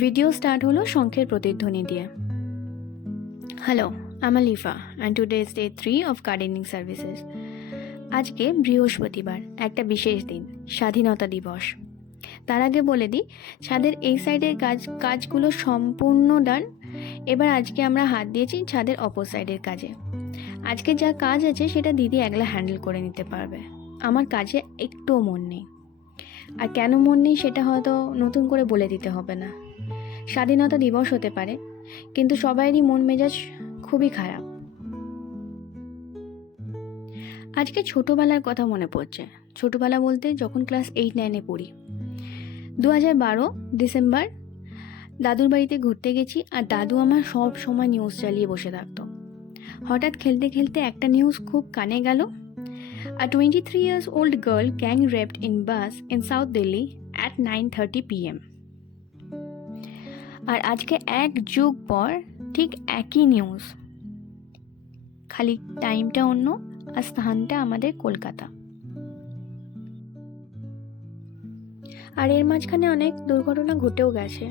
Video start হলো শঙ্খের প্রতিধ্বনি দিয়ে। Hello, I'm Alifa and today is day 3 of gardening services. আজকে বৃহস্পতিবার, একটা বিশেষ দিন, স্বাধীনতা দিবস। তার আগে বলে দিই, ছাদের এই সাইডের কাজগুলো সম্পূর্ণ ডান। এবার আজকে আমরা হাত দিয়েছি ছাদের অপর সাইডের কাজে। আজকে যা কাজ আছে সেটা দিদি একলা হ্যান্ডেল করে নিতে পারবে। আমার কাজে একটুও মন নেই, আর কেন মন নেই সেটা হয়তো নতুন করে বলে দিতে হবে না। স্বাধীনতা দিবস হতে পারে, কিন্তু সবাইরই মন মেজাজ খুবই খারাপ। আজকে ছোটোবেলার কথা মনে পড়ছে। ছোটোবেলা বলতে যখন ক্লাস 8-9-এ পড়ি। 2012 ডিসেম্বর দাদুর বাড়িতে ঘুরতে গেছি, আর দাদু আমার সব সময় নিউজ চালিয়ে বসে থাকতো। হঠাৎ খেলতে খেলতে একটা নিউজ খুব কানে গেল। A 23 years old girl gang raped in bus in South Delhi at 9:30 p.m. আর আজকে এক যুগ পর ঠিক একই নিউজ, খালি টাইমটা অন্য আর স্থানটা আমাদের কলকাতা। আর এর মাঝখানে অনেক দুর্ঘটনা ঘটেও গেছে,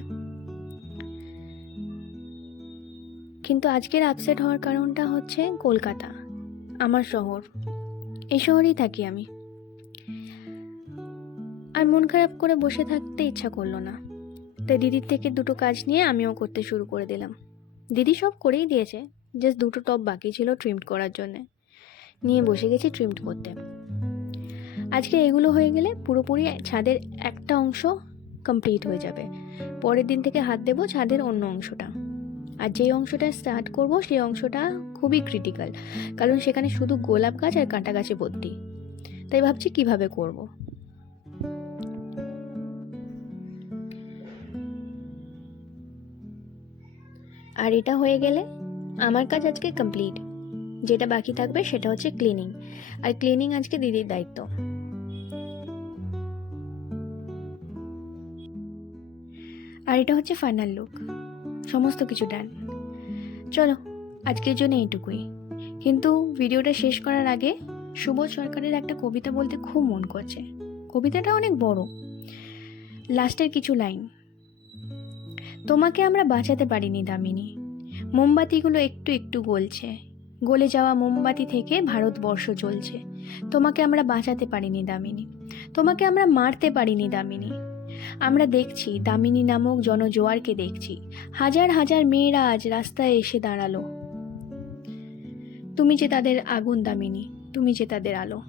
কিন্তু আজকের আপসেট হওয়ার কারণটা হচ্ছে কলকাতা, আমার শহর। এই শহরেই থাকি আমি। আর মন খারাপ করে বসে থাকতে ইচ্ছা করলো না, তাই দিদির থেকে দুটো কাজ নিয়ে আমিও করতে শুরু করে দিলাম। দিদি সব করেই দিয়েছে, জাস্ট দুটো টপ বাকি ছিল ট্রিমড করার জন্যে। নিয়ে বসে গেছি ট্রিমড করতে। আজকে এগুলো হয়ে গেলে পুরোপুরি ছাদের একটা অংশ কমপ্লিট হয়ে যাবে। পরের দিন থেকে হাত দেবো ছাদের অন্য অংশটা। আর যেই অংশটা স্টার্ট করব সেই অংশটা খুবই ক্রিটিক্যাল, কারণ সেখানে শুধু গোলাপ গাছ আর কাঁটা গাছে ভর্তি। তাই ভাবছি কিভাবে করব। আর এটা হয়ে গেলে আমার কাজ আজকে কমপ্লিট। যেটা বাকি থাকবে সেটা হচ্ছে ক্লিনিং, আর ক্লিনিং আজকে দিদির দায়িত্ব। আর এটা হচ্ছে ফাইনাল লুক, সমস্ত কিছু ডান। চলো, আজকের জন্য এইটুকুই। কিন্তু ভিডিওটা শেষ করার আগে সুবোধ সরকারের একটা কবিতা বলতে খুব মন করছে। কবিতাটা অনেক বড়, লাস্টের কিছু লাইন। তোমাকে আমরা বাঁচাতে পারিনি দামিনী, মোমবাতিগুলো একটু একটু গলছে, গলে যাওয়া মোমবাতি থেকে ভারতবর্ষ জ্বলছে। তোমাকে আমরা বাঁচাতে পারিনি দামিনী, তোমাকে আমরা মারতে পারিনি দামিনী। আমরা দেখছি দামিনী নামক জনজোয়ারকে দেখছি, হাজার হাজার মেয়েরা আজ রাস্তায় এসে দাঁড়ালো। তুমি যে তাদের আগুন দামিনী, তুমি যে তাদের আলো।